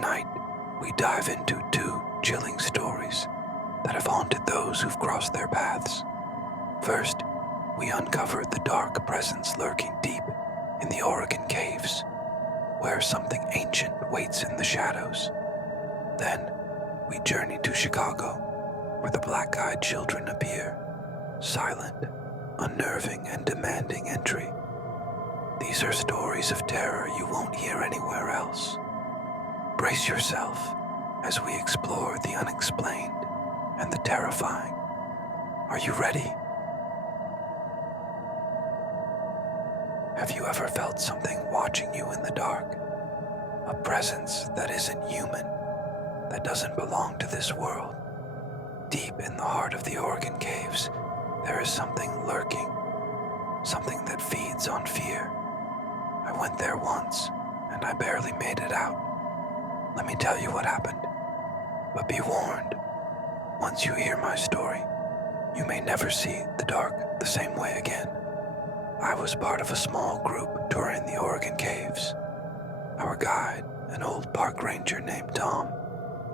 Tonight, we dive into two chilling stories that have haunted those who've crossed their paths. First, we uncover the dark presence lurking deep in the Oregon caves, where something ancient waits in the shadows. Then, we journey to Chicago, where the black-eyed children appear, silent, unnerving, and demanding entry. These are stories of terror you won't hear anywhere else. Brace yourself as we explore the unexplained and the terrifying. Are you ready? Have you ever felt something watching you in the dark? A presence that isn't human, that doesn't belong to this world? Deep in the heart of the Oregon caves, there is something lurking, something that feeds on fear. I went there once, and I barely made it out. Let me tell you what happened. But be warned, once you hear my story, you may never see the dark the same way again. I was part of a small group touring the Oregon caves. Our guide, an old park ranger named Tom,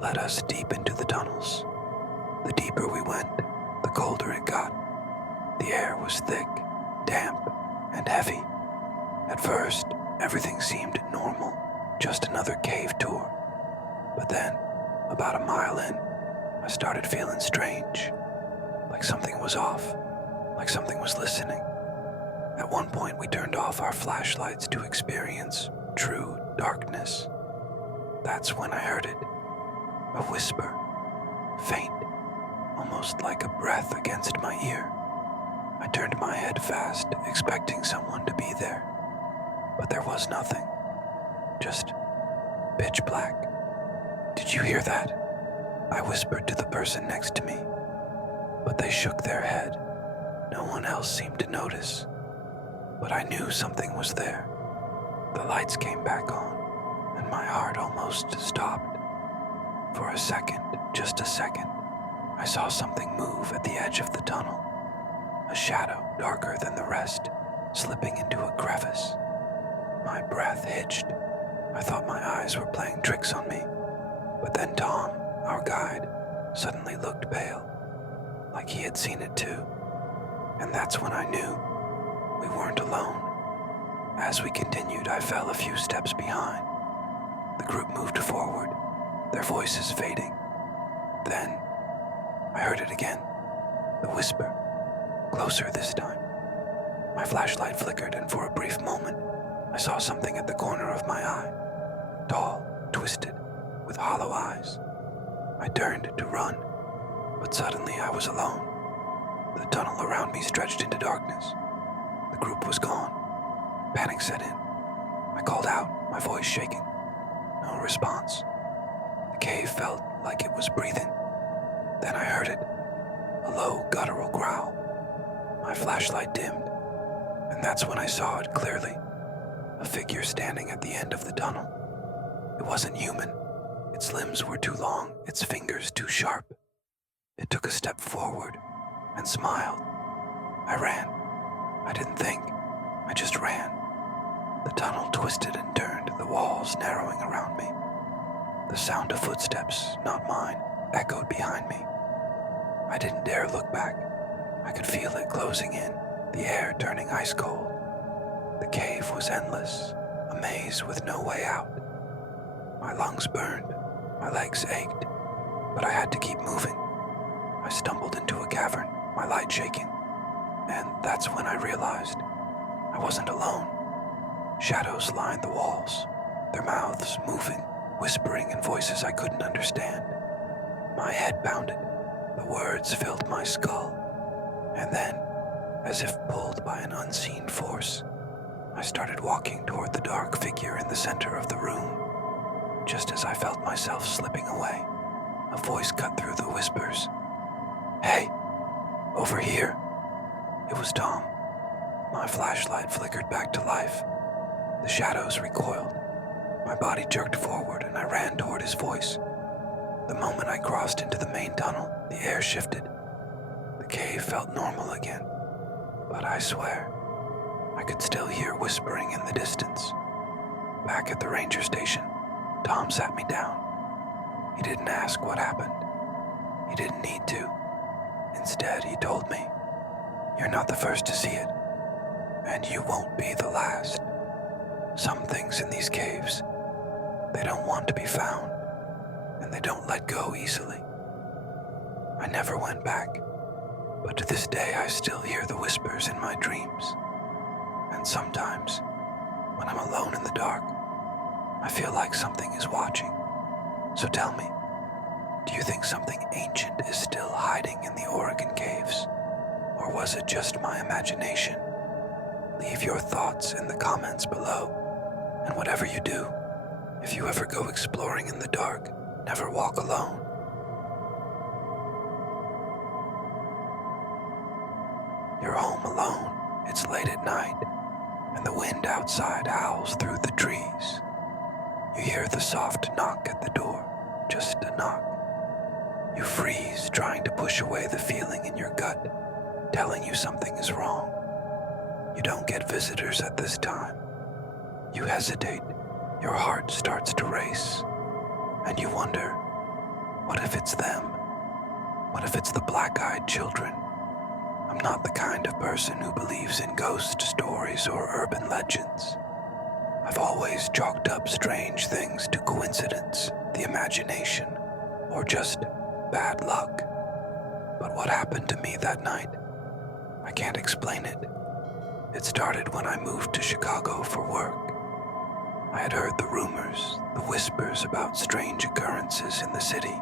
led us deep into the tunnels. The deeper we went, the colder it got. The air was thick, damp, and heavy. At first, everything seemed normal, just another cave tour. But then, about a mile in, I started feeling strange, like something was off, like something was listening. At one point, we turned off our flashlights to experience true darkness. That's when I heard it, a whisper, faint, almost like a breath against my ear. I turned my head fast, expecting someone to be there, but there was nothing, just pitch black. Did you hear that? I whispered to the person next to me, but they shook their head. No one else seemed to notice, but I knew something was there. The lights came back on, and my heart almost stopped. For a second, just a second, I saw something move at the edge of the tunnel, a shadow darker than the rest, slipping into a crevice. My breath hitched. I thought my eyes were playing tricks on me. But then Tom, our guide, suddenly looked pale, like he had seen it too. And that's when I knew we weren't alone. As we continued, I fell a few steps behind. The group moved forward, their voices fading. Then, I heard it again, the whisper, closer this time. My flashlight flickered, and for a brief moment, I saw something at the corner of my eye, tall, twisted, with hollow eyes. I turned to run, but suddenly I was alone. The tunnel around me stretched into darkness. The group was gone. Panic set in. I called out, my voice shaking. No response. The cave felt like it was breathing. Then I heard it, a low, guttural growl. My flashlight dimmed, and that's when I saw it clearly. A figure standing at the end of the tunnel. It wasn't human. Its limbs were too long, its fingers too sharp. It took a step forward and smiled. I ran. I didn't think. I just ran. The tunnel twisted and turned, the walls narrowing around me. The sound of footsteps, not mine, echoed behind me. I didn't dare look back. I could feel it closing in, the air turning ice cold. The cave was endless, a maze with no way out. My lungs burned. My legs ached, but I had to keep moving. I stumbled into a cavern, my light shaking, and that's when I realized I wasn't alone. Shadows lined the walls, their mouths moving, whispering in voices I couldn't understand. My head pounded, the words filled my skull, and then, as if pulled by an unseen force, I started walking toward the dark figure in the center of the room. Just as I felt myself slipping away, a voice cut through the whispers. "Hey, over here." It was Tom. My flashlight flickered back to life. The shadows recoiled. My body jerked forward and I ran toward his voice. The moment I crossed into the main tunnel, the air shifted. The cave felt normal again, but I swear, I could still hear whispering in the distance. Back at the ranger station, Tom sat me down. He didn't ask what happened. He didn't need to. Instead, he told me, "You're not the first to see it, and you won't be the last. Some things in these caves, they don't want to be found, and they don't let go easily." I never went back, but to this day I still hear the whispers in my dreams. And sometimes, when I'm alone in the dark, I feel like something is watching. So tell me, do you think something ancient is still hiding in the Oregon caves? Or was it just my imagination? Leave your thoughts in the comments below. And whatever you do, if you ever go exploring in the dark, never walk alone. You're home alone. It's late at night, and the wind outside howls through the trees. You hear the soft knock at the door, just a knock. You freeze, trying to push away the feeling in your gut, telling you something is wrong. You don't get visitors at this time. You hesitate, your heart starts to race, and you wonder, what if it's them? What if it's the black-eyed children? I'm not the kind of person who believes in ghost stories or urban legends. I've always chalked up strange things to coincidence, the imagination, or just bad luck. But what happened to me that night? I can't explain it. It started when I moved to Chicago for work. I had heard the rumors, the whispers about strange occurrences in the city.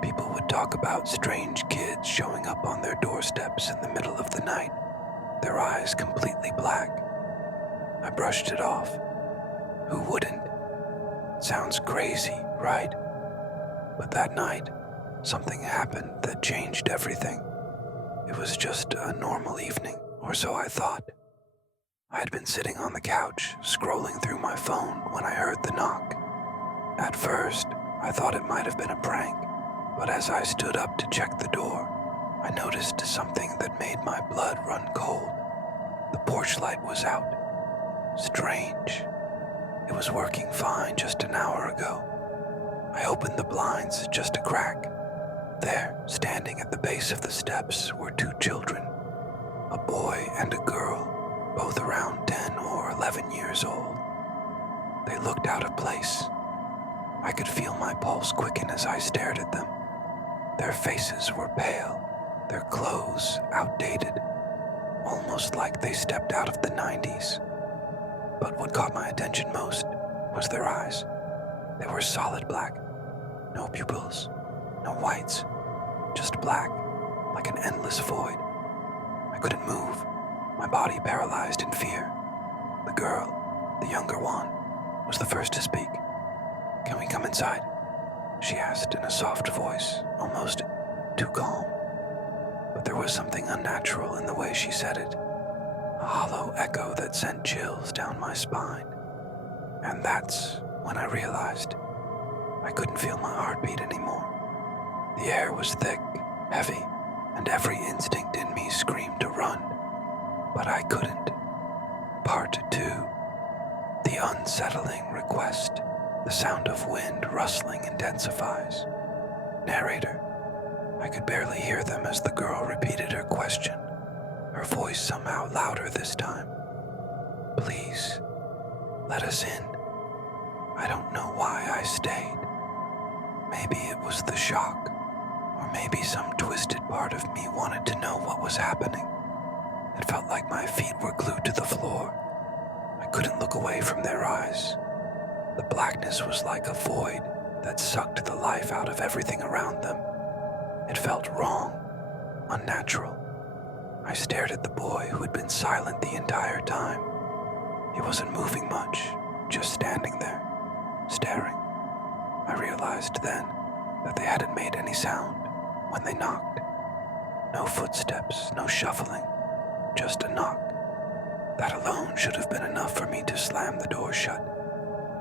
People would talk about strange kids showing up on their doorsteps in the middle of the night, their eyes completely black. I brushed it off. Who wouldn't? Sounds crazy, right? But that night, something happened that changed everything. It was just a normal evening, or so I thought. I had been sitting on the couch, scrolling through my phone when I heard the knock. At first, I thought it might have been a prank, but as I stood up to check the door, I noticed something that made my blood run cold. The porch light was out. Strange. It was working fine just an hour ago. I opened the blinds just a crack. There, standing at the base of the steps, were two children, a boy and a girl, both around 10 or 11 years old. They looked out of place. I could feel my pulse quicken as I stared at them. Their faces were pale, their clothes outdated, almost like they stepped out of the 90s. But what caught my attention most was their eyes. They were solid black, no pupils, no whites, just black, like an endless void. I couldn't move, my body paralyzed in fear. The girl, the younger one, was the first to speak. "Can we come inside?" she asked in a soft voice, almost too calm. But there was something unnatural in the way she said it, a hollow echo that sent chills down my spine. And that's when I realized I couldn't feel my heartbeat anymore. The air was thick, heavy, and every instinct in me screamed to run. But I couldn't. Part 2. The unsettling request. The sound of wind rustling intensifies. Narrator. I could barely hear them as the girl repeated her question, her voice somehow louder this time. "Please, let us in. I don't know why I stayed. Maybe it was the shock, or maybe some twisted part of me wanted to know what was happening. It felt like my feet were glued to the floor. I couldn't look away from their eyes. The blackness was like a void that sucked the life out of everything around them. It felt wrong, unnatural. I stared at the boy who had been silent the entire time. He wasn't moving much, just standing there, staring. I realized then that they hadn't made any sound when they knocked. No footsteps, no shuffling, just a knock. That alone should have been enough for me to slam the door shut.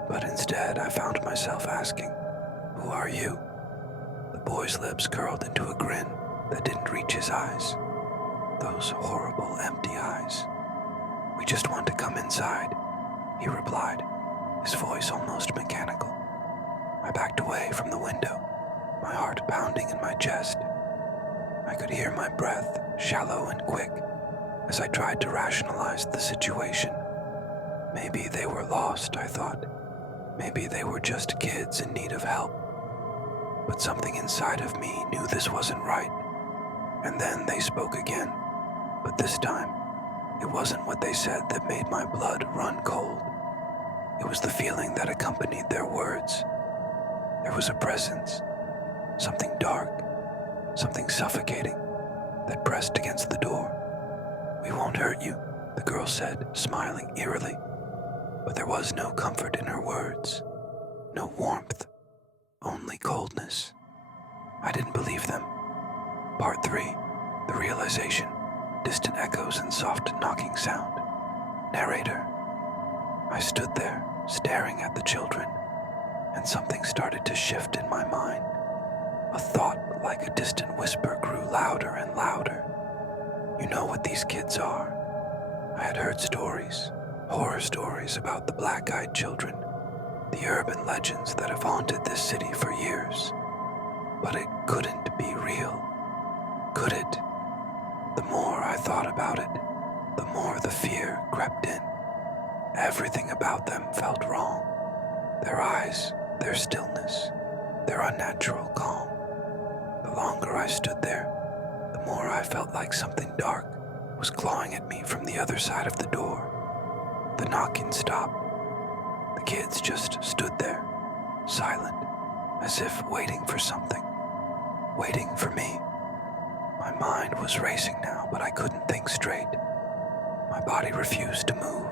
But instead, I found myself asking, "Who are you?" The boy's lips curled into a grin that didn't reach his eyes. Those horrible, empty eyes. "We just want to come inside," he replied, his voice almost mechanical. I backed away from the window, my heart pounding in my chest. I could hear my breath, shallow and quick, as I tried to rationalize the situation. Maybe they were lost, I thought. Maybe they were just kids in need of help. But something inside of me knew this wasn't right. And then they spoke again. But this time, it wasn't what they said that made my blood run cold. It was the feeling that accompanied their words. There was a presence, something dark, something suffocating, that pressed against the door. "We won't hurt you," the girl said, smiling eerily. But there was no comfort in her words, no warmth, only coldness. I didn't believe them. Part 3, the realization, distant echoes and soft knocking sound. Narrator. I stood there, staring at the children, and something started to shift in my mind. A thought like a distant whisper grew louder and louder. You know what these kids are. I had heard stories, horror stories about the black-eyed children, the urban legends that have haunted this city for years. But it couldn't be real, could it? The more I thought about it, the more the fear crept in. Everything about them felt wrong. Their eyes, their stillness, their unnatural calm. The longer I stood there, the more I felt like something dark was clawing at me from the other side of the door. The knocking stopped. The kids just stood there, silent, as if waiting for something, waiting for me. My mind was racing now, but I couldn't think straight. My body refused to move.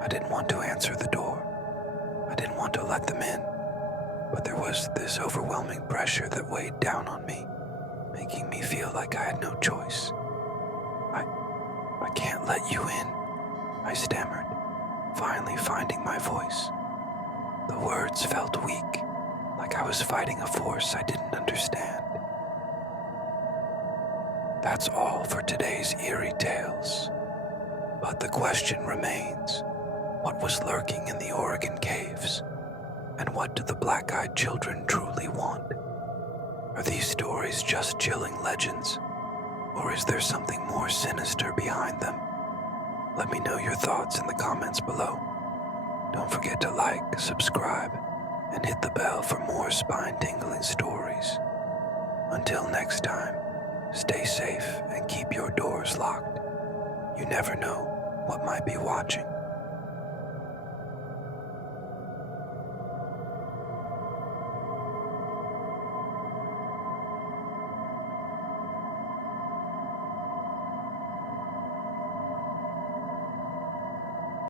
I didn't want to answer the door. I didn't want to let them in. But there was this overwhelming pressure that weighed down on me, making me feel like I had no choice. I can't let you in, I stammered, finally finding my voice. The words felt weak, like I was fighting a force I didn't understand. That's all for today's eerie tales. But the question remains, what was lurking in the Oregon caves? And what do the black-eyed children truly want? Are these stories just chilling legends? Or is there something more sinister behind them? Let me know your thoughts in the comments below. Don't forget to like, subscribe, and hit the bell for more spine-tingling stories. Until next time, stay safe and keep your doors locked. You never know what might be watching.